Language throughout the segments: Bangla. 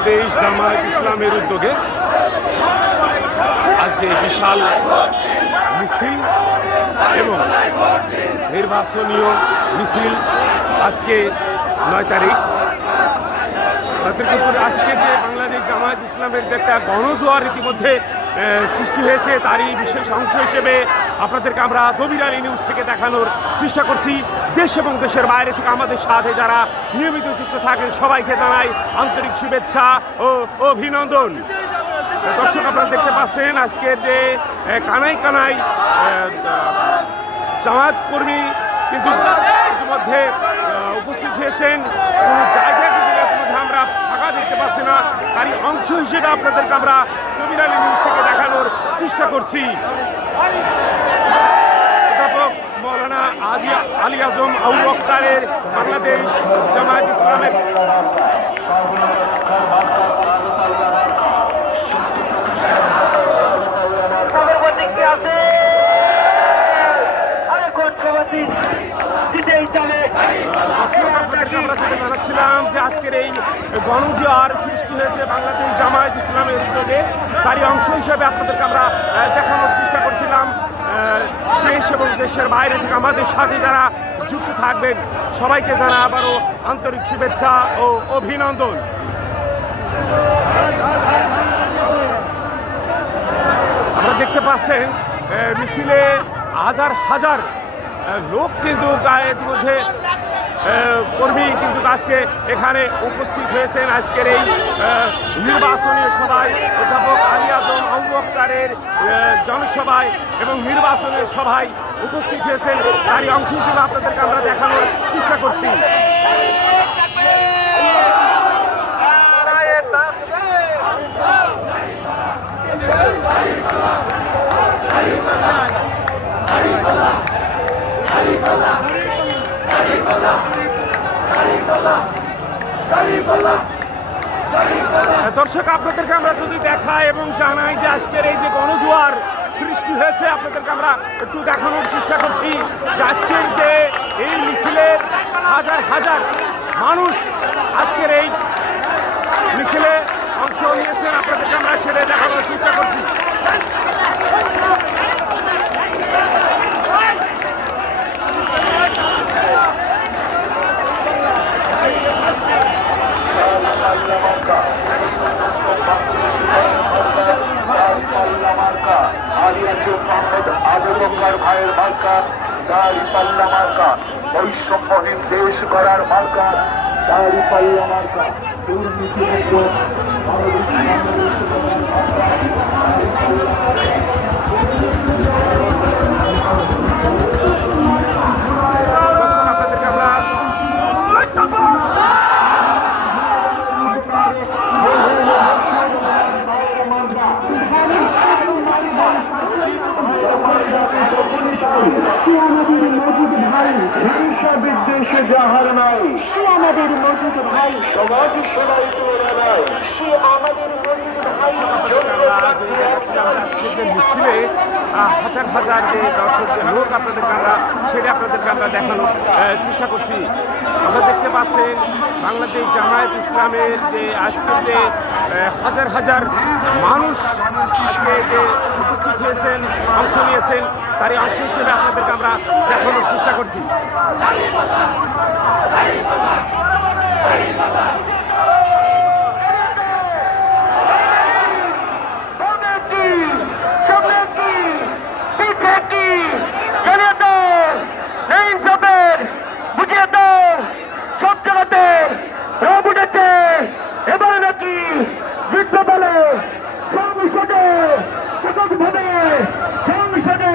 বাংলাদেশ জামায়াত ইসলামের উদ্যোগে আজকে বিশাল মিছিল এবং নির্বাচনীয় মিছিল আজকে নয় তারিখ। কিন্তু আজকে যে বাংলাদেশ জামায়াত ইসলামের যে একটা গণজোয়ার ইতিমধ্যে সৃষ্টি হয়েছে, তারই বিশেষ অংশ হিসেবে আপনাদেরকে আমরা দবিরালি নিউজ থেকে দেখানোর চেষ্টা করছি। দেশ এবং দেশের বাইরে থেকে আমাদের সাথে যারা নিয়মিত যুক্ত থাকেন, সবাইকে জানাই আন্তরিক শুভেচ্ছা ও অভিনন্দন। দর্শক, আপনারা দেখতে পাচ্ছেন আজকের যে কানাই কানাই জামাত কর্মী কিন্তু ইতিমধ্যে উপস্থিত হয়েছেন। আমরা ফাঁকা দেখতে পাচ্ছি না, তারই অংশ হিসেবে আপনাদেরকে আমরা কবিরালি নিউজ থেকে দেখানোর চেষ্টা করছি। মৌলানা আজিয়া আলী আজম আউ বক্তারের বাংলাদেশ জামায়াত ইসলামের সভাপতি কে আছে আরে কোন সভাপতি দিতেই যাবে দর্শক আপনাদেরকে আমরা যেটা জানাচ্ছিলাম যে আজকের এই গণজোয়ার সৃষ্টি হয়েছে বাংলাদেশ জামায়াত ইসলামের উদ্যোগে তারই অংশ হিসেবে আপনাদেরকে আমরা আহ, দেখানোর চেষ্টা করছিলাম আহ, দেশ এবং দেশের বাইরে থেকে আমাদের সাথে যারা যুক্ত থাকবেন, সবাইকে জানা আবারও আন্তরিক শুভেচ্ছা ও অভিনন্দন। আপনারা দেখতে পাচ্ছেন মিছিলে হাজার হাজার লোক কিন্তু মধ্যে কর্মী কিন্তু আজকে এখানে উপস্থিত হয়েছেন। আজকের এই নির্বাচনী সভায় অধ্যাপক আলী আজম জনসভায় এবং নির্বাচনের সভায় উপস্থিত হয়েছেন। তারই অংশ হিসেবে আপনাদেরকে আমরা দেখানোর চেষ্টা করছি। দর্শক, আপনাদেরকে আমরা যদি দেখাই এবং জানাই যে আজকের এই যে গণজোয়ার সৃষ্টি হয়েছে। আপনাদেরকে আমরা একটু দেখানোর চেষ্টা করছি আজকের যে এই মিছিলের হাজার হাজার মানুষ আজকের এই মিছিলে অংশ নিয়েছেন আপনাদেরকে আমরা সেটা দেখানোর চেষ্টা করছি ভাইয়ের মার্কা দাড়ি পাল্লা মার্কা বৈষম্যহীন দেশ গড়ার মার্কা দাড়ি পাল্লা মার্কা দুর্নীতিমুক্ত দর্শক আপনাদেরকে আমরা সে আমাদের মজুদ ভাই হিংসা বিদ্বেষে যাহার নাই সে আমাদের মজুদ ভাই সমাজ সেবাই তোরা নাই সে আমাদের মজুদ ভাই আমরা যে দেখাচ্ছিলাম যে আজকের যে মিছিলে আহ, হাজার হাজার যে দর্শক, যে লোক আপনাদেরকে আমরা সেটা আপনাদেরকে আমরা দেখানোর চেষ্টা করছি। আমরা দেখতে পাচ্ছেন বাংলাদেশ জামায়াত ইসলামের যে আজকের যে হাজার হাজার মানুষ আজকে যে উপস্থিত হয়েছেন, অংশ নিয়েছেন, তারই অংশ হিসেবে আপনাদেরকে আমরা দেখানোর চেষ্টা করছি সামনে কি সামনে কি পিছে কি জানিয়ে দাও নেই সবের বুঝিয়ে দাও সব জায়গাতে রব উঠেছে এবার নাকি জিততে বলে সংসদে এককভাবে সংসদে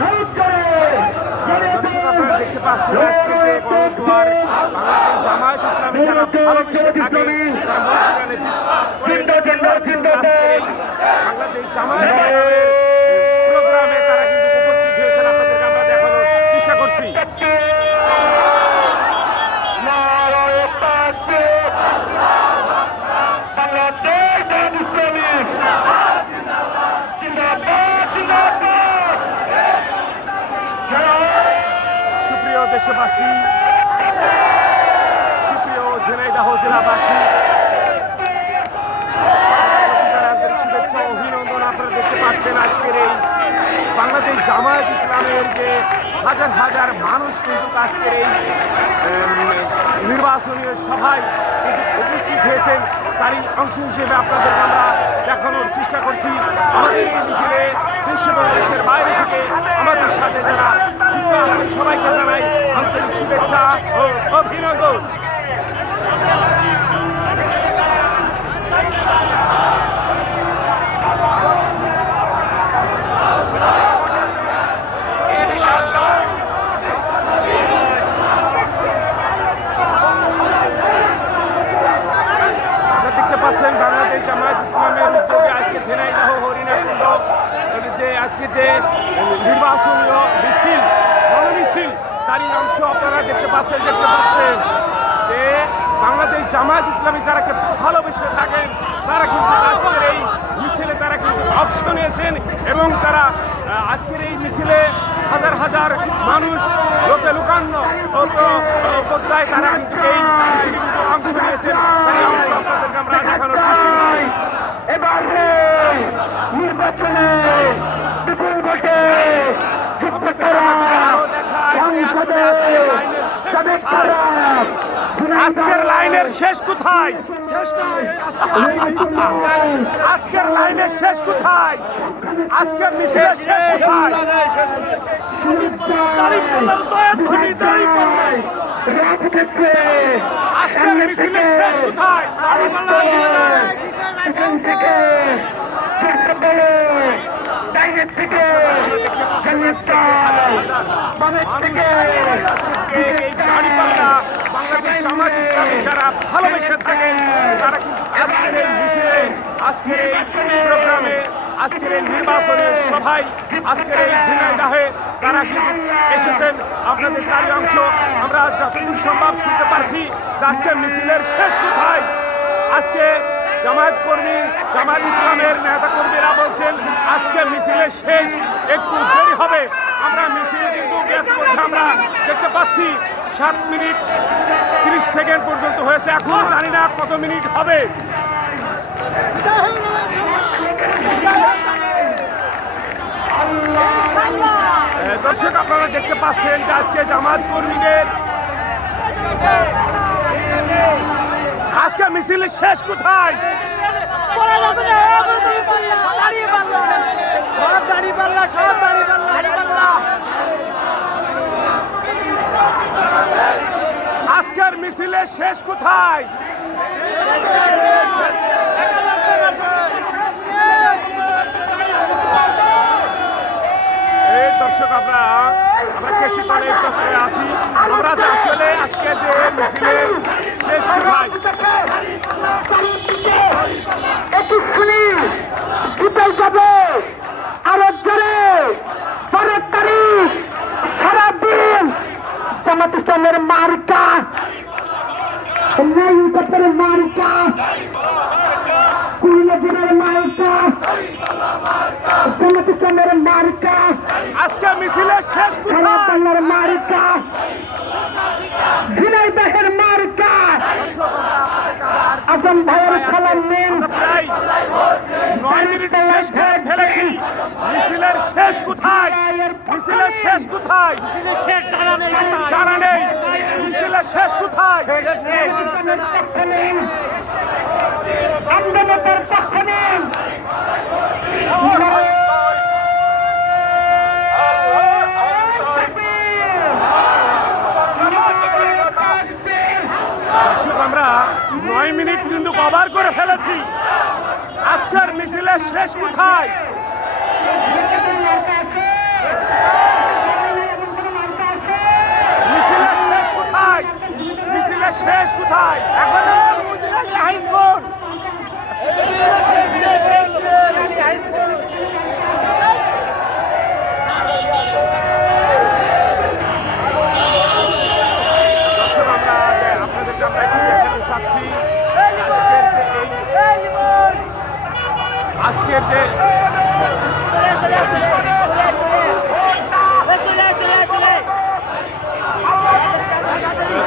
আউট করে জানিয়ে দর্শক আপনারা দেখতে পাচ্ছেন আজকে যে গণজোয়ার বাংলাদেশ জামায়াত ইসলামী যারা ভালোবেসে থাকে তারা মনে বিশ্বাস করেন জিন্দা জিন্দা জিন্দাবাদ। বাংলাদেশ জামায়াত ইসলামের প্রোগ্রামে তারা কিন্তু উপস্থিত হয়েছেন আপনাদেরকে আমরা দেখানোর চেষ্টা করছি নারায় পাকে বাংলাদেশ জামাত ইসলামী জিন্দাবাদ জিন্দাবাদ জয় সুপ্রিয় দেশবাসী সুপ্রিয় ঝিনাইদহ জেলাবাসী দেখছেন আজকের এই বাংলাদেশ জামায়াত ইসলামের যে হাজার হাজার মানুষ কিন্তু আজকের এই উম, নির্বাচনী সভায় উপস্থিত হয়েছেন। তারই অংশ হিসেবে আপনাদেরকে আমরা দেখানোর চেষ্টা করছি। আমাদের এই মিছিলে দেশ এবং দেশের বাইরে থেকে আমাদের সাথে যারা যুক্ত আছেন, সবাইকে জানাই আন্তরিক শুভেচ্ছা ও অভিনন্দন আপনারা দেখতে পাচ্ছেন বাংলাদেশ জামায়াত ইসলামের উদ্যোগে আজকে ঝিনাইদহ হরিণাকুণ্ড যে আজকে যে নির্বাচনীয় মিছিল গণমিছিল তারই অংশ আপনারা দেখতে পাচ্ছেন দেখতে পাচ্ছেন যে বাংলাদেশ জামায়াত ইসলামী যারাকে ভালোবেসে থাকেন, তারা কিন্তু আজকের এই মিছিলে তারা কিন্তু অংশ নিয়েছেন এবং তারা আজকের এই মিছিলে হাজার হাজার মানুষ, লোকে লুকান্ন অবস্থায় তারা কিন্তু এই মিছিলে নির্বাচনে বিপুল ভোটে আজকের লাইনের শেষ কোথায়? আজকের লাইনের শেষ কোথায়? আজকের মিছিলের শেষ কোথায়? কোথায়? এখান থেকে ডাইরেক্ট থেকে বামের থেকে এই দাঁড়িপাল্লা বাংলাদেশ জামাত ইসলামী যারা ভালোবেসে থাকেন তারা কিন্তু আজকের এই মিছিলে আজকের এই প্রোগ্রামে আজকের এই নির্বাচনের সভায়, আজকের এই ঝিনাইদাহে তারা কিন্তু এসেছেন। আপনাদের তারই অংশ, আমরা যতদূর সম্ভব শুনতে পারছি আজকে মিছিলের শেষ কোথায়? আজকে জামায়াত কর্মী, জামায়াত ইসলামের নেতা কর্মীরা বলছেন, আজকে মিছিলের শেষ, একটু দেরি হবে। আমরা মিছিল কিন্তু আমরা দেখতে পাচ্ছি সাত মিনিট তিরিশ সেকেন্ড পর্যন্ত হয়েছে। এখন জানি না কত মিনিট হবে। দর্শক, আপনারা দেখতে পাচ্ছেন যে আজকে জামাত কর্মীদের, আজকে মিছিলের শেষ কোথায়? আজকের মিছিলের শেষ কোথায় এই দর্শক আমরা আমরা কেসি কলেজ চত্বরে আছি। আমরা আসলে আজকে যে মিছিলের মার্কা। আজকে মিছিলের শেষ বাংলার মার্কা। ঝিনাইদহের মার্কা। আজম ভাইয়ের খালাম নিন আমরা প্রায় নয় মিনিট শেষ করে ফেলেছি মিছিলের শেষ কোথায়? মিছিলের শেষ কোথায়? জানা নেই মিছিলের শেষ কোথায়? আন্দোলনের পক্ষ নিন নয় মিনিট কিন্তু কভার করে ফেলেছি। আজকের মিছিলের শেষ কোথায়? মিছিলের শেষ কোথায়? কোথায়? আপনাদেরকে আমরা একটু চাচ্ছি। আজকের যে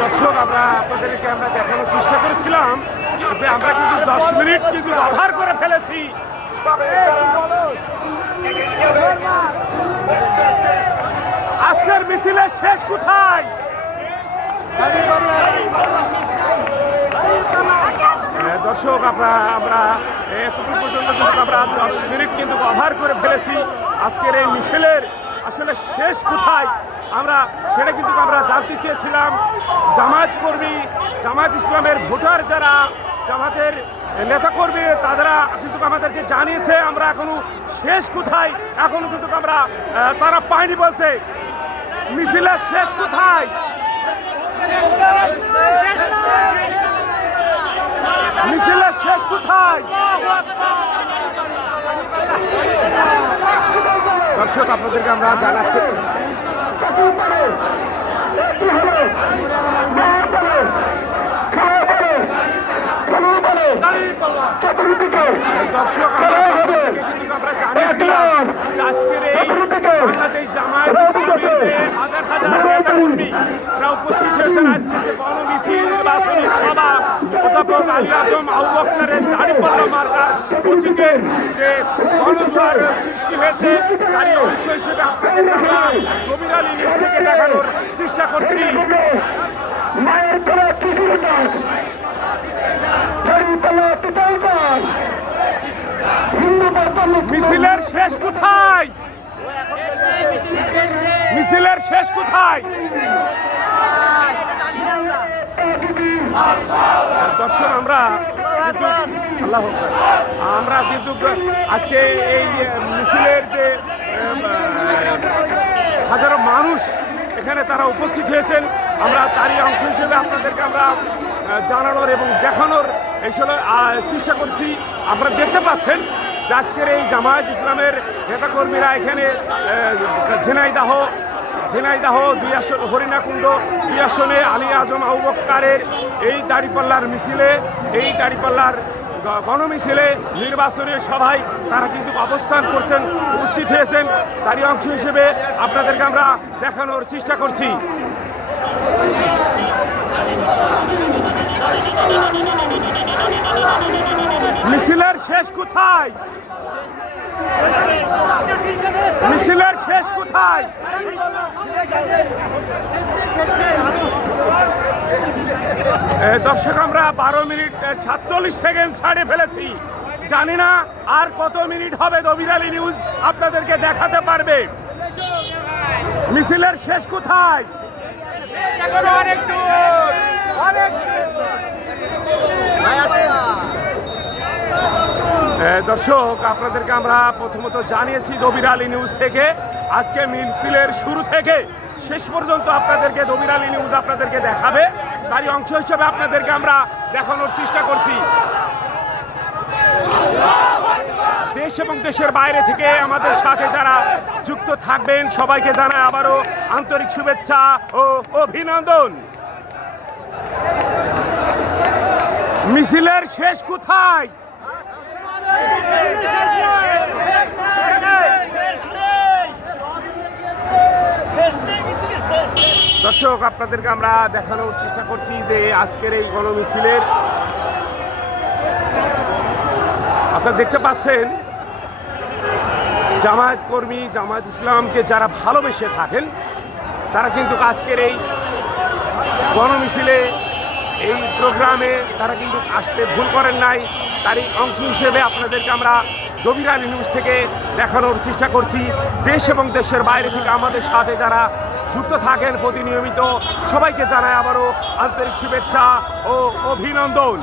দর্শক, আমরা আপনাদেরকে আমরা দেখানোর চেষ্টা করেছিলাম যে আমরা কিন্তু দশ মিনিট কিন্তু ব্যবহার করে ফেলেছি। আজকের মিছিলের শেষ কোথায়? দর্শক, আমরা আমরা এতটুকু পর্যন্ত কিন্তু আমরা দশ মিনিট কিন্তু কভার করে ফেলেছি। আজকের এই মিছিলের আসলে শেষ কোথায়? আমরা, সেটা কিন্তু আমরা জানতে চেয়েছিলাম। জামায়াত কর্মী, জামায়াত ইসলামের ভোটার যারা, জামাতের নেতাকর্মী, তারা কিন্তু আমাদেরকে জানিয়েছে, আমরা এখনও শেষ কোথায়? এখনও কিন্তু আমরা তারা পাইনি বলছে। মিছিলের শেষ কোথায়? মিছিলের শেষ কোথায়? দর্শক আপনাদেরকে আমরা জানাচ্ছি। দর্শক আমরা আপনাদেরকে কিন্তু আমরা জানিয়েছিলাম যে আজকের এই বাংলাদেশ জামায়াত ইসলামীর যে হাজার হাজার নেতাকর্মীরা উপস্থিত হয়েছেন আজকে যে গণমিছিল নির্বাচনী সভা অধ্যাপক আলী বক্তারের দাঁড়িপাল্লা মার্কার প্রতীকে যে গণজোয়ার সৃষ্টি হয়েছে তারই অংশ হিসেবে আপনাদের আমরা কবির আলী নিউজ দেখানোর চেষ্টা করছি। মায়ের তোলা টিভির গাছ তোলা টোটাল ধর্ম মিছিলের শেষ কোথায়? মিছিলের শেষ কোথায়? দর্শক আমরা আল্লাহ আমরা কিন্তু আজকে এই মিছিলের যে হাজারো মানুষ এখানে তারা উপস্থিত হয়েছেন, আমরা তারই অংশ হিসেবে আপনাদেরকে আমরা জানানোর এবং দেখানোর এইসব চেষ্টা করছি। আপনারা দেখতে পাচ্ছেন আজকের এই জামায়াত ইসলামের নেতাকর্মীরা এখানে ঝিনাইদাহ ঝিনাইদাহ দুই আসন হরিণাকুণ্ড দুই আসনে আলী আজম, আবু বক্কারের এই দাড়িপাল্লার মিছিলে, এই দাড়িপাল্লার গণমিছিলে নির্বাচনের সভায় তারা কিন্তু অবস্থান করছেন, উপস্থিত হয়েছেন। তারই অংশ হিসেবে আপনাদেরকে আমরা দেখানোর চেষ্টা করছি। মিছিলের শেষ কোথায়? মিছিলের শেষ কোথায়? দর্শক, আমরা বারো মিনিট সাতচল্লিশ সেকেন্ড ছাড়ে ফেলেছি। জানি না আর কত মিনিট হবে দবিরালি নিউজ আপনাদেরকে দেখাতে পারবে। মিছিলের শেষ কোথায়? দর্শক, আপনাদেরকে আমরা প্রথমত জানিয়েছি দবির আলী নিউজ থেকে। আজকে মিছিলের শুরু থেকে শেষ পর্যন্ত আপনাদেরকে দবির আলী নিউজ আপনাদেরকে দেখাবে। তারই অংশ হিসেবে আপনাদেরকে আমরা দেখানোর চেষ্টা করছি। দেশ এবং দেশের বাইরে থেকে আমাদের সাথে যারা যুক্ত থাকবেন, সবাইকে জানায় আবারও আন্তরিক শুভেচ্ছা ও অভিনন্দন। মিছিলের শেষ কোথায়? দর্শক, আপনাদেরকে আমরা দেখানোর চেষ্টা করছি যে আজকের এই গণমিছিলের। আপনারা দেখতে পাচ্ছেন, জামায়াত কর্মী জামায়াত ইসলামকে যারা ভালোবেসে থাকেন, তারা কিন্তু আজকের এই গণমিছিলে, এই প্রোগ্রামে তারা কিন্তু আসতে ভুল করেন নাই। তারই অংশ হিসেবে আপনাদেরকে আমরা দবিরালি নিউজ থেকে দেখানোর চেষ্টা করছি। দেশ এবং দেশের বাইরে থেকে আমাদের সাথে যারা যুক্ত থাকেন প্রতিনিয়মিত, সবাইকে জানায় আবারও আন্তরিক শুভেচ্ছা ও অভিনন্দন।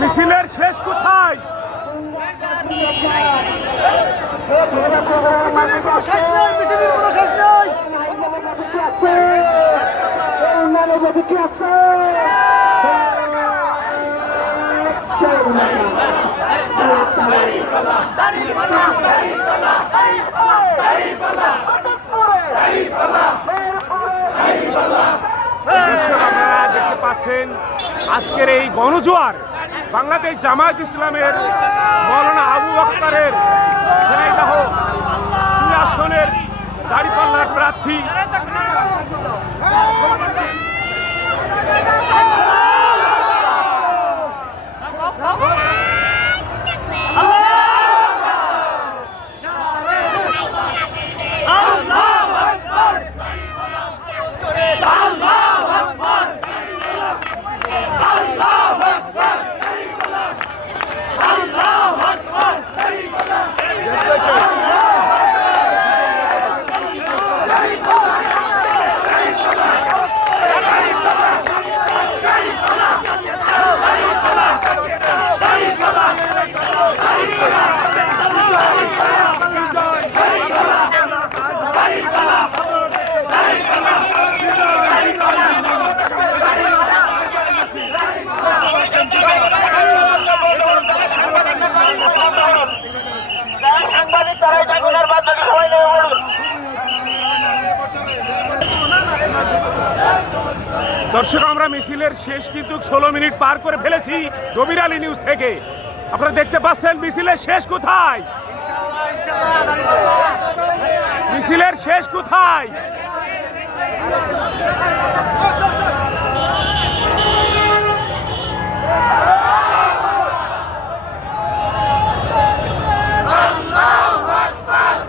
মিছিলের শেষ কোথায়? দর্শক আপনারা দেখতে পাচ্ছেন আজকের এই গণজোয়ার বাংলাদেশ জামায়াত ইসলামের মৌলানা আবু আক্তারের ঝিনাইদহ দুই আসনের দাঁড়িপাল্লার প্রার্থী। দর্শক, আমরা মিছিলের শেষ কিন্তু ষোলো মিনিট পার করে ফেলেছি রবির আলী নিউজ থেকে। আপনারা দেখতে পাচ্ছেন মিছিলের শেষ কোথায়? মিছিলের শেষ কোথায়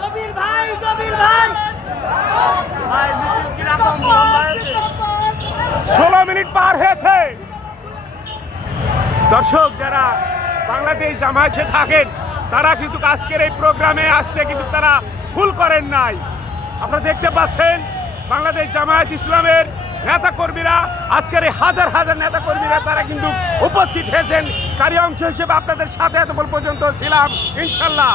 কবির ভাই কবির ভাই ভাই মিছিল কীরকম ষোলো মিনিট পার হয়েছে দর্শক, যারা বাংলাদেশ জামায়াতে থাকেন, তারা কিন্তু আজকের এই প্রোগ্রামে আসতে কিন্তু তারা ভুল করেন নাই। আপনারা দেখতে পাচ্ছেন, বাংলাদেশ জামায়াত ইসলামের নেতা কর্মীরা আজকের এই হাজার হাজার নেতা কর্মীরা তারা কিন্তু উপস্থিত হয়েছেন। কারি অংশ হিসেবে আপনাদের সাথে এত পর্যন্ত ছিলাম, ইনশাল্লাহ।